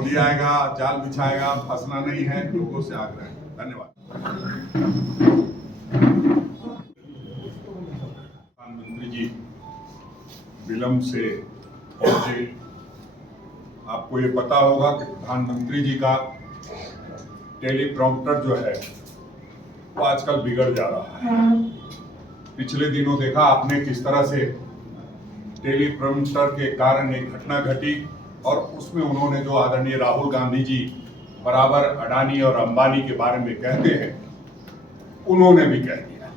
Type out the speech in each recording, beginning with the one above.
मोदी आएगा, जाल बिछाएगा, फंसना नहीं है। लोगों से आग्रह है। धन्यवाद। प्रधानमंत्री जी विलंब से पहुंचे। आपको ये पता होगा कि प्रधानमंत्री जी का टेलीप्रॉम्प्टर जो है वो आजकल बिगड़ जा रहा है। पिछले दिनों देखा आपने किस तरह से टेलीप्रॉम्प्टर के कारण एक घटना घटी और उसमें उन्होंने जो आदरणीय राहुल गांधी जी बराबर अडानी और अंबानी के बारे में कहते हैं, उन्होंने भी कह दिया।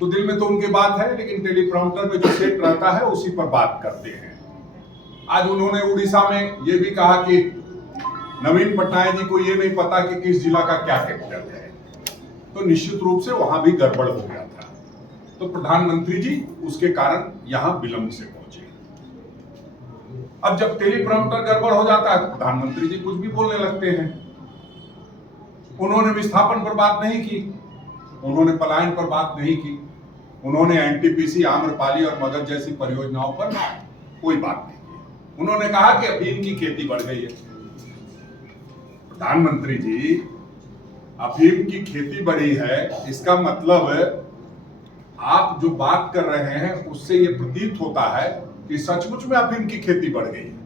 तो दिल में तो उनकी बात है, लेकिन टेलीप्रॉम्प्टर में जो सेट रहता है उसी पर बात करते हैं। आज उन्होंने उड़ीसा में ये भी कहा कि नवीन पटनायक जी को ये नहीं पता कि किस जिला का क्या कैपिटल है। तो निश्चित रूप से वहां भी गड़बड़ हो गया था। तो प्रधानमंत्री जी उसके कारण यहां विलंब से पहुंचे। अब जब टेलीप्रॉम्प्टर गड़बड़ हो जाता है तो प्रधानमंत्री जी कुछ भी बोलने लगते हैं। उन्होंने विस्थापन पर बात नहीं की, उन्होंने पलायन पर बात नहीं की, उन्होंने एनटीपीसी, आम्रपाली और मगध जैसी परियोजनाओं पर कोई बात नहीं की। उन्होंने कहा कि अफीम की खेती बढ़ गई है। प्रधानमंत्री जी, अफीम की खेती बढ़ी है, इसका मतलब आप जो बात कर रहे हैं उससे ये प्रतीत होता है कि सचमुच में अफीम की खेती बढ़ गई है।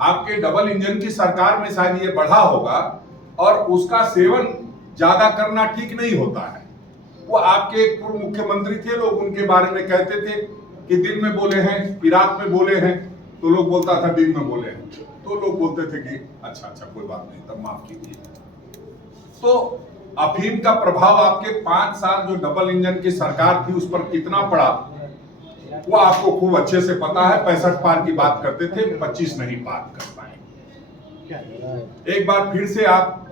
आपके डबल इंजन की सरकार में शायद ये बढ़ा होगा और उसका सेवन ज्यादा करना ठीक नहीं होता है। वो आपके पूर्व मुख्यमंत्री थे, लोग उनके बारे में कहते थे कि दिन में बोले हैं, रात में बोले हैं, तो लोग बोलता था दिन में बोले हैं, तो लोग बोलते थे कि अच्छा कोई बात नहीं, तब माफ कीजिए। तो अफीम का प्रभाव आपके 5 साल जो डबल इंजन की सरकार थी उस पर कितना पड़ा वो आपको खूब अच्छे से पता है। 65 पार की बात करते थे, 25 नहीं पार कर पाए। एक बार फिर से आप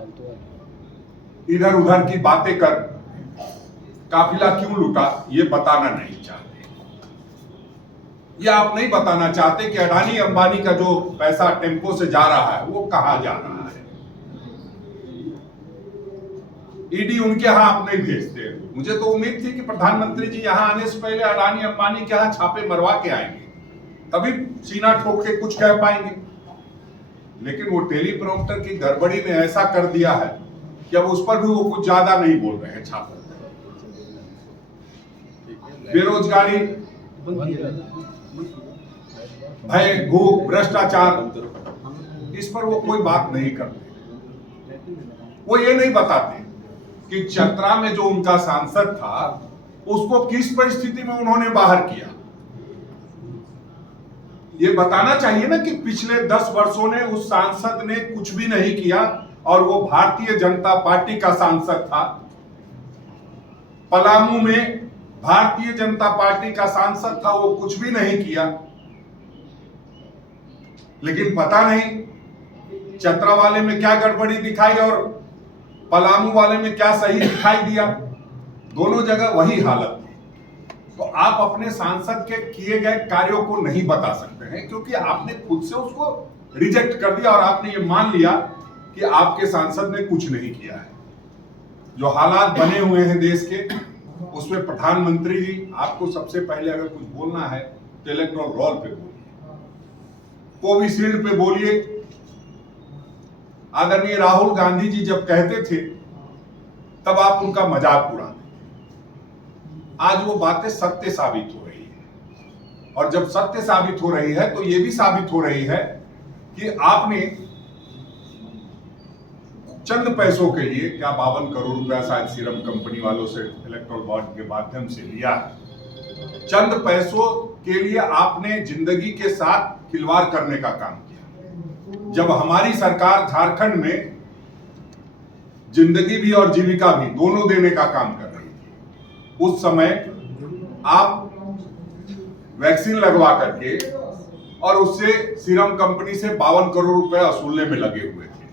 इधर उधर की बातें कर काफिला क्यों लूटा ये बताना नहीं चाहते। ये आप नहीं बताना चाहते कि अडानी अंबानी का जो पैसा टेम्पो से जा रहा है वो कहां जा रहा है। ईडी उनके यहां आप नहीं भेजते। मुझे तो उम्मीद थी कि प्रधानमंत्री जी यहां आने से पहले अडानी अंबानी के यहां छापे मरवा के आएंगे, तभी सीना ठोक के कुछ कह पाएंगे। लेकिन वो टेलीप्रॉम्प्टर की गड़बड़ी ने ऐसा कर दिया है कि अब उस पर भी वो कुछ ज्यादा नहीं बोल रहे हैं। छापे, बेरोजगारी, भय, भूख, भ्रष्टाचार, इस पर वो कोई बात नहीं करते। वो ये नहीं बताते कि चतरा में जो उनका सांसद था उसको किस परिस्थिति में उन्होंने बाहर किया। ये बताना चाहिए ना कि पिछले 10 वर्षों ने उस सांसद ने कुछ भी नहीं किया और वो भारतीय जनता पार्टी का सांसद था। पलामू में भारतीय जनता पार्टी का सांसद था, वो कुछ भी नहीं किया। लेकिन पता नहीं चतरा वाले में क्या गड़बड़ी दिखाई और पलामू वाले में क्या सही दिखाई दिया। दोनों जगह वही हालत थी। तो आप अपने सांसद के किए गए कार्यों को नहीं बता सकते हैं क्योंकि आपने खुद से उसको रिजेक्ट कर दिया और आपने ये मान लिया कि आपके सांसद ने कुछ नहीं किया है। जो हालात बने हुए हैं देश के, उसमें प्रधानमंत्री जी आपको सबसे पहले अगर कुछ बोलना है तो इलेक्टोरल रोल पे बोलिए, कोविशील्ड पे बोलिए। आदरणीय राहुल गांधी जी जब कहते थे तब आप उनका मजाक उड़ाते थे। आज वो बातें सत्य साबित हो रही है और जब सत्य साबित हो रही है तो ये भी साबित हो रही है कि आपने चंद पैसों के लिए, क्या 52 करोड़ रुपया शायद सीरम कंपनी वालों से इलेक्टोरल बॉन्ड के माध्यम से लिया, चंद पैसों के लिए आपने जिंदगी के साथ खिलवाड़ करने का काम किया। जब हमारी सरकार झारखंड में जिंदगी भी और जीविका भी दोनों देने का काम कर रही थी, उस समय आप वैक्सीन लगवा करके और उससे सीरम कंपनी से 52 करोड़ रुपए वसूलने में लगे हुए थे।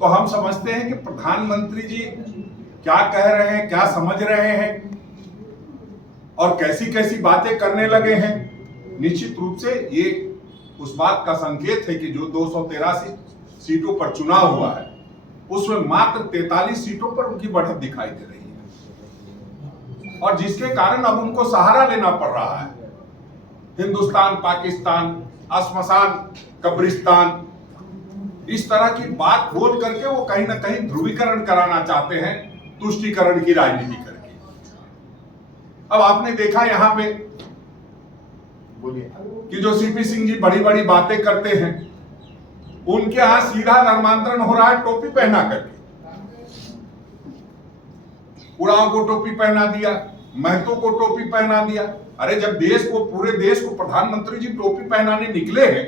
तो हम समझते हैं कि प्रधानमंत्री जी क्या कह रहे हैं, क्या समझ रहे हैं और कैसी कैसी बातें करने लगे हैं। निश्चित रूप से ये उस बात का संकेत है कि जो 283 सीटों पर चुनाव हुआ है उसमें मात्र 43 सीटों पर उनकी बढ़त दिखाई दे रही है और जिसके कारण अब उनको सहारा लेना पड़ रहा है। हिंदुस्तान, पाकिस्तान, श्मशान, कब्रिस्तान, इस तरह की बात बोल करके वो कहीं ना कहीं ध्रुवीकरण कराना चाहते हैं, तुष्टीकरण की राजनीति करके। अब आपने देखा यहां पे कि जो सीपी सिंह जी बड़ी बड़ी बातें करते हैं, उनके यहां सीधा धर्मांतरण हो रहा है टोपी पहना करके। उड़ाव को टोपी पहना दिया, महतो को टोपी पहना दिया। अरे जब देश को, पूरे देश को प्रधानमंत्री जी टोपी पहनाने निकले हैं,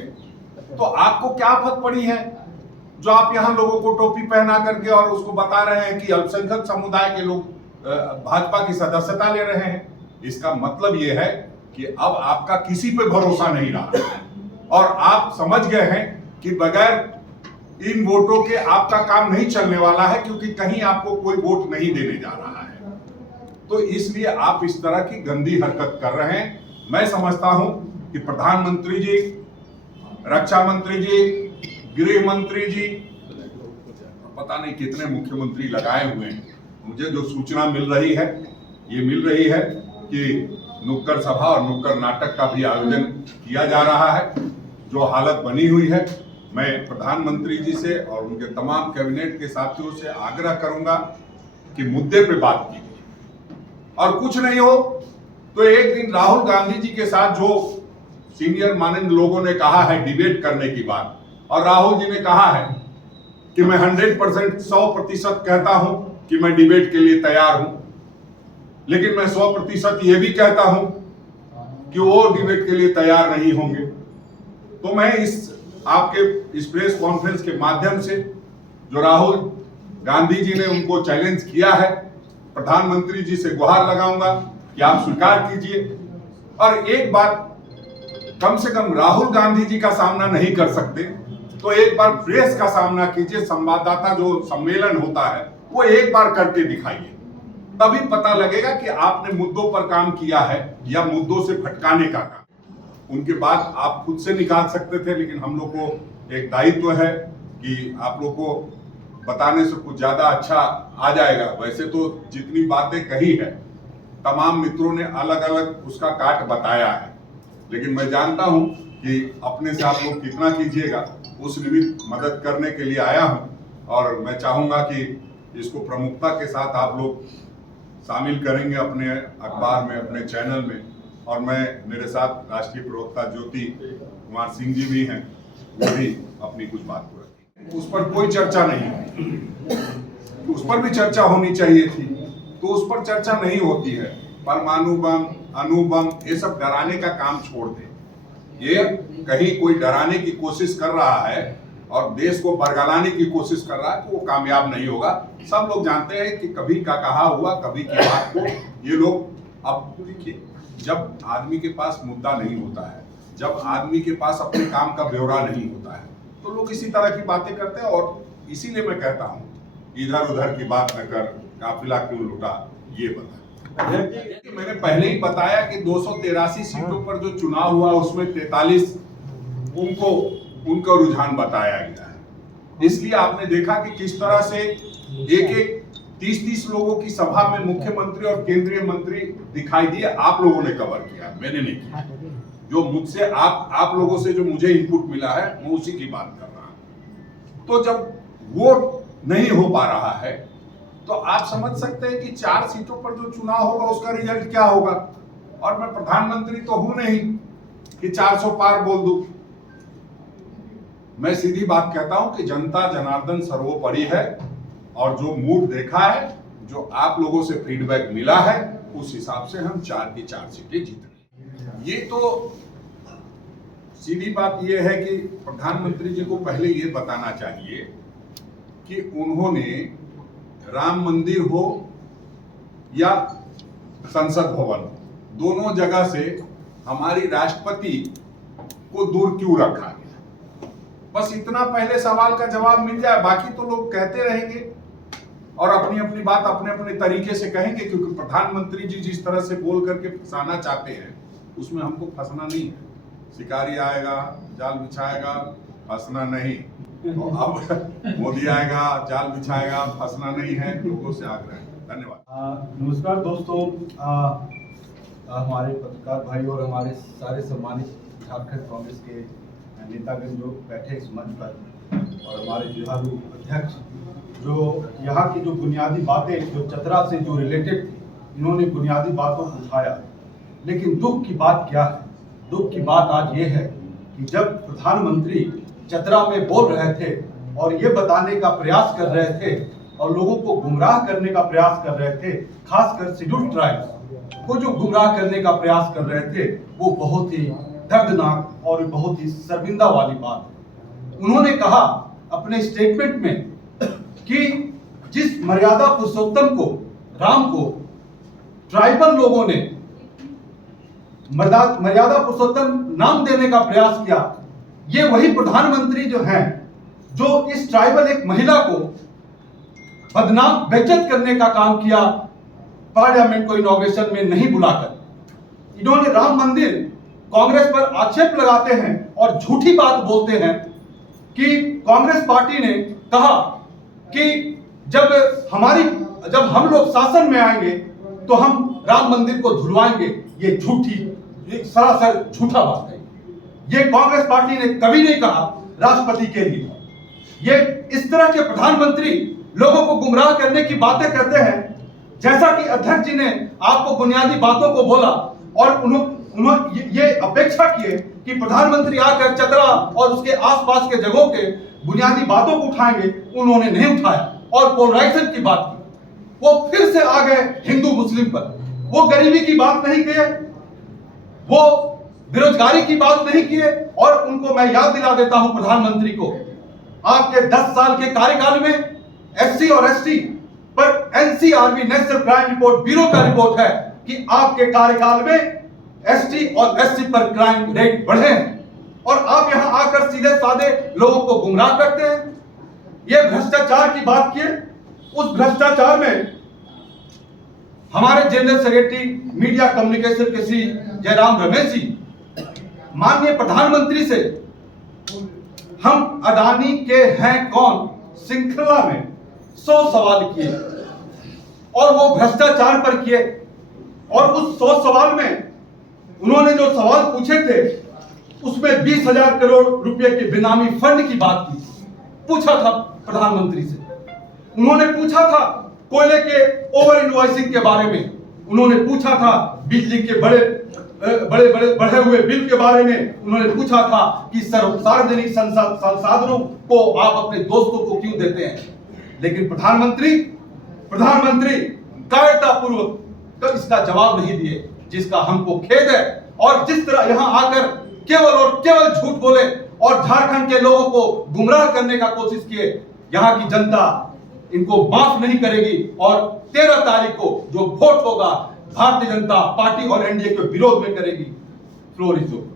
तो आपको क्या आफत पड़ी है जो आप यहां लोगों को टोपी पहना करके और उसको बता रहे हैं कि अल्पसंख्यक समुदाय के लोग भाजपा की सदस्यता ले रहे हैं। इसका मतलब यह है कि अब आपका किसी पे भरोसा नहीं रहा और आप समझ गए हैं कि बगैर इन वोटों के आपका काम नहीं चलने वाला है, क्योंकि कहीं आपको कोई वोट नहीं देने जा रहा है। तो इसलिए आप इस तरह की गंदी हरकत कर रहे हैं। मैं समझता हूं कि प्रधानमंत्री जी, रक्षा मंत्री जी, गृह मंत्री जी, पता नहीं कितने मुख्यमंत्री लगाए हुए हैं, मुझे जो सूचना मिल रही है, ये मिल रही है कि नुक्कड़ सभा और नुक्कड़ नाटक का भी आयोजन किया जा रहा है। जो हालत बनी हुई है, मैं प्रधानमंत्री जी से और उनके तमाम कैबिनेट के साथियों से आग्रह करूंगा कि मुद्दे पे बात कीजिए, और कुछ नहीं हो तो एक दिन राहुल गांधी जी के साथ जो सीनियर माननीय लोगों ने कहा है डिबेट करने की बात, और राहुल जी ने कहा है कि मैं 100%, 100% कहता हूं कि मैं डिबेट के लिए तैयार हूं, लेकिन मैं 100% ये भी कहता हूं कि वो डिबेट के लिए तैयार नहीं होंगे। तो मैं आपके इस प्रेस कॉन्फ्रेंस के माध्यम से जो राहुल गांधी जी ने उनको चैलेंज किया है, प्रधानमंत्री जी से गुहार लगाऊंगा कि आप स्वीकार कीजिए। और एक बार कम से कम राहुल गांधी जी का सामना नहीं कर सकते तो एक बार प्रेस का सामना कीजिए। संवाददाता जो सम्मेलन होता है वो एक बार करके दिखाइए, तभी पता लगेगा कि आपने मुद्दों पर काम किया है या मुद्दों से भटकाने का काम। उनके बाद आप खुद से निकाल सकते थे, लेकिन हम लोग को एक दायित्व है कि आप लोग को बताने से कुछ ज्यादा अच्छा आ जाएगा। वैसे तो जितनी बातें कही है तमाम मित्रों ने अलग अलग उसका काट बताया है, लेकिन मैं जानता हूं कि अपने से आप लोग कितना कीजिएगा, उस निमित्त मदद करने के लिए आया हूं। और मैं चाहूंगा कि इसको प्रमुखता के साथ आप लोग शामिल करेंगे अपने अखबार में, अपने चैनल में। और मैं, मेरे साथ राष्ट्रीय प्रवक्ता ज्योति कुमार सिंह जी भी हैं, वो भी अपनी कुछ बात को रखें। उस पर कोई चर्चा नहीं हुई, उस पर भी चर्चा होनी चाहिए थी, तो उस पर चर्चा नहीं होती है। परमाणु बम, अणु बम, ये सब डराने का काम छोड़ दें। ये कहीं कोई डराने की कोशिश कर रहा है और देश को बरगलाने की कोशिश कर रहा है, तो वो कामयाब नहीं होगा। सब लोग जानते हैं कि कभी का कहा हुआ, कभी की बात को ये लोग। अब देखिए, जब आदमी के पास मुद्दा नहीं होता है, जब आदमी के पास अपने काम का ब्यौरा नहीं होता है, तो लोग इसी तरह की बातें करते हैं। और इसीलिए मैं कहता हूँ, इधर उधर की बात न कर, काफिला क्यों लुटा, ये बता। मैंने पहले ही बताया कि 283 सीटों पर जो चुनाव हुआ उसमें 43 उनको रुझान बताया गया है। इसलिए आपने देखा कि किस तरह से एक 30 लोगों की सभा में मुख्यमंत्री और केंद्रीय मंत्री दिखाई दिए। आप लोगों ने कवर किया, मैंने नहीं किया। जो मुझसे आप लोगों से जो मुझे इनपुट मिला है, मैं उसी की बात कर रहा हूं। तो जब वो नहीं हो पा रहा है, तो आप समझ सकते हैं कि 4 सीटों पर जो चुनाव होगा उसका रिजल्ट क्या होगा। और मैं प्रधानमंत्री तो हूं नहीं कि 400 पार बोल दूं। मैं सीधी बात कहता हूं कि जनता जनार्दन सर्वोपरि है, और जो मूड देखा है, जो आप लोगों से फीडबैक मिला है, उस हिसाब से हम 4 की 4 सीटें जीत रहे। ये तो सीधी बात यह है कि प्रधानमंत्री जी को पहले ये बताना चाहिए कि उन्होंने राम मंदिर हो या संसद भवन, दोनों जगह से हमारी राष्ट्रपति को दूर क्यों रखा गया। बस इतना पहले सवाल का जवाब मिल जाए, बाकी तो लोग कहते रहेंगे और अपनी अपनी बात अपने अपने तरीके से कहेंगे, क्योंकि प्रधानमंत्री जी जिस तरह से बोल करके फंसाना चाहते हैं, उसमें हमको फंसना नहीं है। शिकारी आएगा, जाल बिछाएगा, फंसना नहीं। तो अब मोदी आएगा, जाल बिछाएगा, फंसना नहीं है। लोगों से आग्रह है। धन्यवाद। नमस्कार दोस्तों, हमारे पत्रकार भाई और हमारे सारे सम्मानित झारखंड कांग्रेस के नेतागण जो बैठे इस मंच पर और हमारे जुझारू अध्यक्ष जो यहाँ की जो बुनियादी बातें जो चतरा से जो रिलेटेड थी, इन्होंने बुनियादी बातों को उठाया। लेकिन दुख की बात क्या है? दुख की बात आज ये है कि जब प्रधानमंत्री चतरा में बोल रहे थे और ये बताने का प्रयास कर रहे थे और लोगों को गुमराह करने का प्रयास कर रहे थे, खासकर शेड्यूल ट्राइब्स को जो गुमराह करने का प्रयास कर रहे थे, वो बहुत ही दर्दनाक और बहुत ही शर्मिंदा वाली बात है। उन्होंने कहा अपने स्टेटमेंट में कि जिस मर्यादा पुरुषोत्तम को, राम को, ट्राइबल लोगों ने मर्यादा पुरुषोत्तम नाम देने का प्रयास किया, ये वही प्रधानमंत्री जो हैं जो इस ट्राइबल एक महिला को बदनाम बेइज्जत करने का काम किया पार्लियामेंट को इनॉग्रेशन में नहीं बुलाकर। इन्होंने राम मंदिर, कांग्रेस पर आक्षेप लगाते हैं और झूठी बात बोलते हैं कि कांग्रेस पार्टी ने कहा कि जब हम लोग शासन में आएंगे तो हम राम मंदिर को धुलवाएंगे। ये सरासर झूठा बात है। ये कांग्रेस पार्टी ने कभी नहीं कहा राष्ट्रपति के लिए। ये इस तरह के प्रधानमंत्री लोगों को गुमराह करने की बातें करते हैं। जैसा कि अध्यक्ष जी ने आपको बुनियादी बातों को बोला और उन्होंने ये अपेक्षा किए कि प्रधानमंत्री आकर चतरा और उसके आसपास के जगहों के बुनियादी बातों को उठाएंगे, उन्होंने नहीं उठाया और पोलराइजेशन की बात की। वो फिर से आ गए हिंदू मुस्लिम पर। वो गरीबी की बात नहीं किए, वो बेरोजगारी की बात नहीं किए। और उनको मैं याद दिला देता हूं प्रधानमंत्री को, आपके 10 साल के कार्यकाल में एससी और एसटी पर NCRB national crime report bureau का रिपोर्ट है कि आपके कार्यकाल में एसटी और एससी पर क्राइम रेट बढ़े हैं और आप यहां आकर सीधे साधे लोगों को गुमराह करते हैं। ये भ्रष्टाचार की बात किए, उस भ्रष्टाचार में हमारे जनरल सेक्रेटरी मीडिया कम्युनिकेशन के श्री जयराम रमेश जी माननीय प्रधानमंत्री से हम अडानी के हैं कौन श्रृंखला में 100 सवाल किए और वो भ्रष्टाचार पर किए। और उस 100 सवाल में उन्होंने जो सवाल पूछे थे उसमें 20,000 करोड़ रुपए के बेनामी फंड की बात की, पूछा था प्रधानमंत्री से। उन्होंने पूछा था कोयले के ओवर इनवॉइसिंग के बारे में, उन्होंने पूछा था बिजली के बढ़े हुए बिल के बारे में, उन्होंने पूछा था कि सार्वजनिक संसाधनों को आप अपने दोस्तों को क्यों देते हैं। लेकिन प्रधानमंत्री कायरतापूर्वक तो इसका जवाब नहीं दिए, जिसका हमको खेद है। और जिस तरह यहां आकर केवल झूठ बोले और झारखंड के लोगों को गुमराह करने का कोशिश किए, यहां की जनता इनको माफ नहीं करेगी। और 13 तारीख को जो वोट होगा भारतीय जनता पार्टी और एनडीए के विरोध में करेगी। Floor is over.